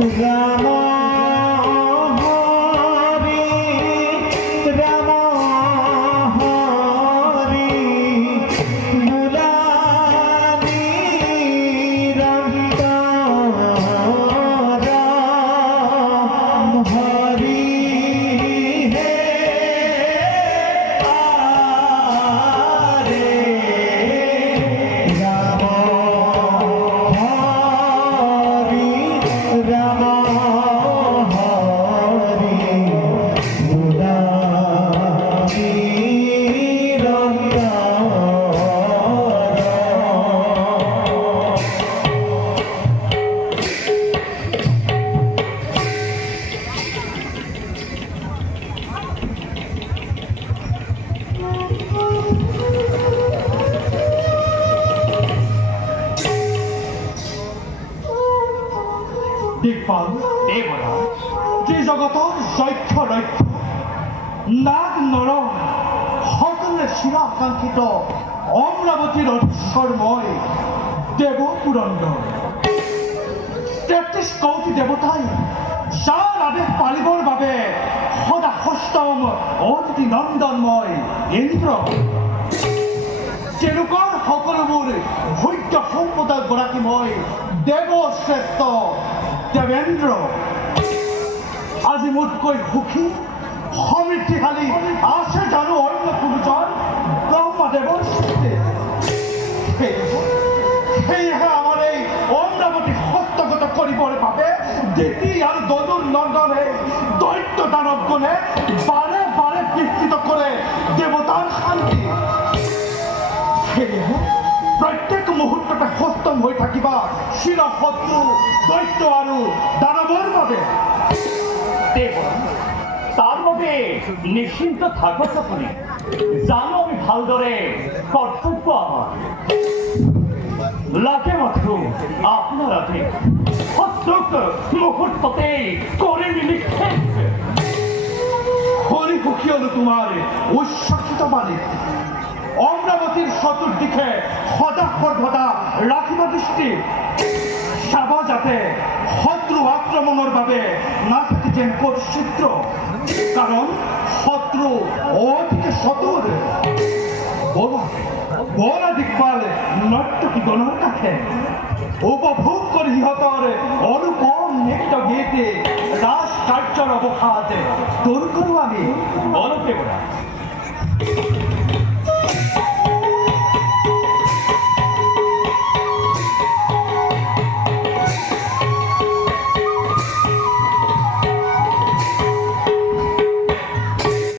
যে জগতৰ যক্ষ লক্ষ্য নাগ নৰ সকলোৰে চিৰাকাংক্ষিত অমৰাৱতীৰ অধীশ্বৰ মই দেৱপুৰন্দৰ ৩৩ কোটি দেৱতাই যাৰ আদেশ পালিবৰ বাবে সদা সষ্টম অতিথি নন্দন মই ইন্দ্ৰ তেওঁলোকৰ সকলোবোৰ সত্য সম্পদৰ গৰাকী মই দেৱশ্ৰেষ্ঠ দেৱেন্দ্ৰ আজি মোতকৈ সুখী সমৃদ্ধিশালী আছে জানো অন্য কোনোজন ব্ৰহ্মদেৱৰ সৃষ্টি সেয়েহে আমাৰ এই অমৰাৱতী হস্তগত কৰিবৰ বাবে দিতি আৰু দদুৰ নন্দনে দৈত্য দানৱগণে বাৰে বাৰে বিকৃত কৰে দেৱতাৰ শান্তি সেয়েহে প্ৰত্যেক মুহূৰ্ততে সষ্টম হৈ থাকিবা চিৰশত্ৰু দৈত্য আৰু দানৱৰ বাবে তাৰ বাবে নিশ্চিন্ত থাকক আপুনি জানো আমি ভালদৰে কৰ্তব্য আমাৰ লাগে মাথো আপোনাৰ আদেশ শত্ৰুক মুহূৰ্ততেই কৰি নিক্ষেপ হৰি সুখীয়নো তোমাৰ উচ্ছ্বসিত বাণী অমৰাৱতীৰ চতুৰ্দিশে সদা সৰ্বদা ৰাখিব দৃষ্টি চাবা যাতে শত্ৰু আক্ৰমণৰ বাবে নাথাকে যেন কৌচিত্ৰ কাৰণ শত্ৰু অধিকে চতুৰ বলা দিকপাল নৰ্তকী গণৰ কাষে উপভোগ কৰি সিহঁতৰ অনুপম নৃত্য গীতে ৰাজ কাৰ্যৰ অৱসাদ দূৰ কৰোঁ আমি বলতে